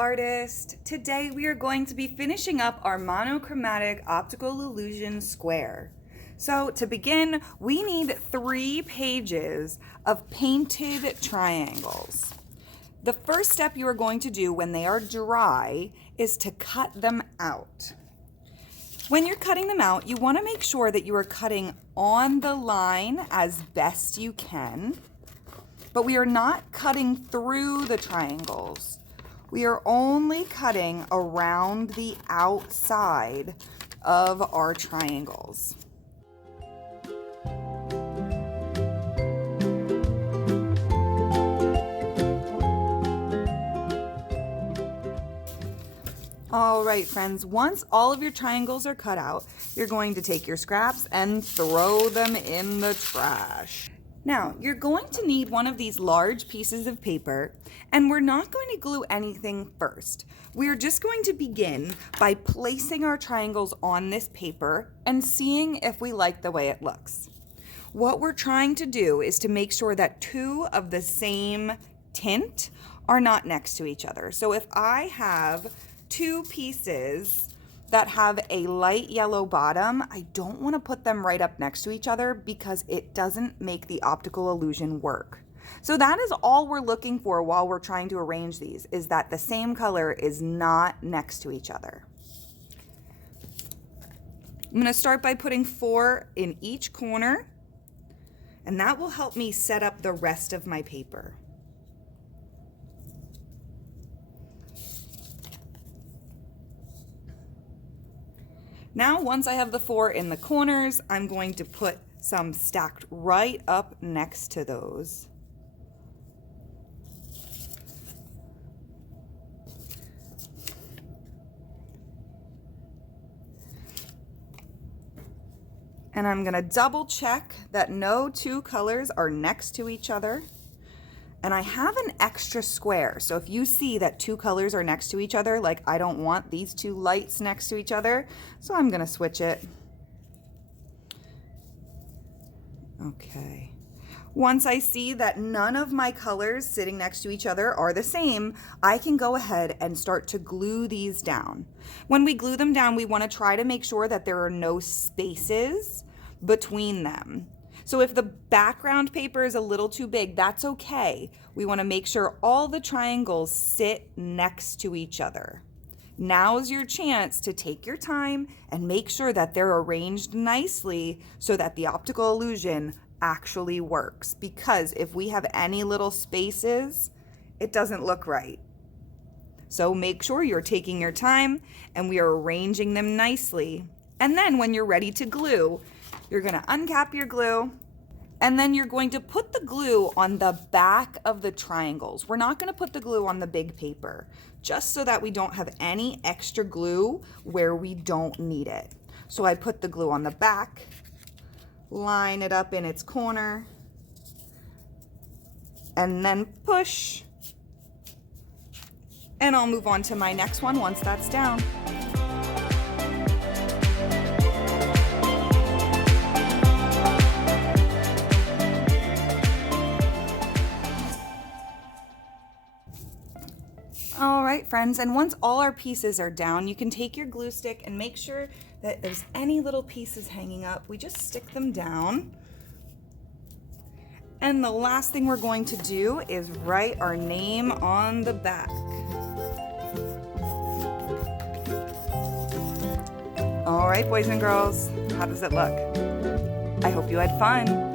artist. Today we are going to be finishing up our monochromatic optical illusion square. So to begin, we need 3 pages of painted triangles. The first step you are going to do when they are dry is to cut them out. When you're cutting them out, you want to make sure that you are cutting on the line as best you can, but we are not cutting through the triangles. We are only cutting around the outside of our triangles. All right, friends, once all of your triangles are cut out, you're going to take your scraps and throw them in the trash. Now, you're going to need one of these large pieces of paper, and we're not going to glue anything first. We're just going to begin by placing our triangles on this paper and seeing if we like the way it looks. What we're trying to do is to make sure that 2 of the same tint are not next to each other. So if I have 2 pieces that have a light yellow bottom, I don't want to put them right up next to each other because it doesn't make the optical illusion work. So that is all we're looking for while we're trying to arrange these, is that the same color is not next to each other. I'm going to start by putting 4 in each corner, and that will help me set up the rest of my paper. Now, once I have the 4 in the corners, I'm going to put some stacked right up next to those. And I'm going to double check that no 2 colors are next to each other. And I have an extra square, so if you see that 2 colors are next to each other, like I don't want these 2 lights next to each other, so I'm gonna switch it. Okay. Once I see that none of my colors sitting next to each other are the same, I can go ahead and start to glue these down. When we glue them down, we want to try to make sure that there are no spaces between them. So if the background paper is a little too big, that's okay. We want to make sure all the triangles sit next to each other. Now's your chance to take your time and make sure that they're arranged nicely so that the optical illusion actually works. Because if we have any little spaces, it doesn't look right. So make sure you're taking your time and we are arranging them nicely. And then when you're ready to glue, you're going to uncap your glue, and then you're going to put the glue on the back of the triangles. We're not going to put the glue on the big paper, just so that we don't have any extra glue where we don't need it. So I put the glue on the back, line it up in its corner, and then push. And I'll move on to my next one once that's down. All right, friends, and once all our pieces are down, you can take your glue stick and make sure that if there's any little pieces hanging up, we just stick them down. And the last thing we're going to do is write our name on the back. All right, boys and girls, how does it look? I hope you had fun.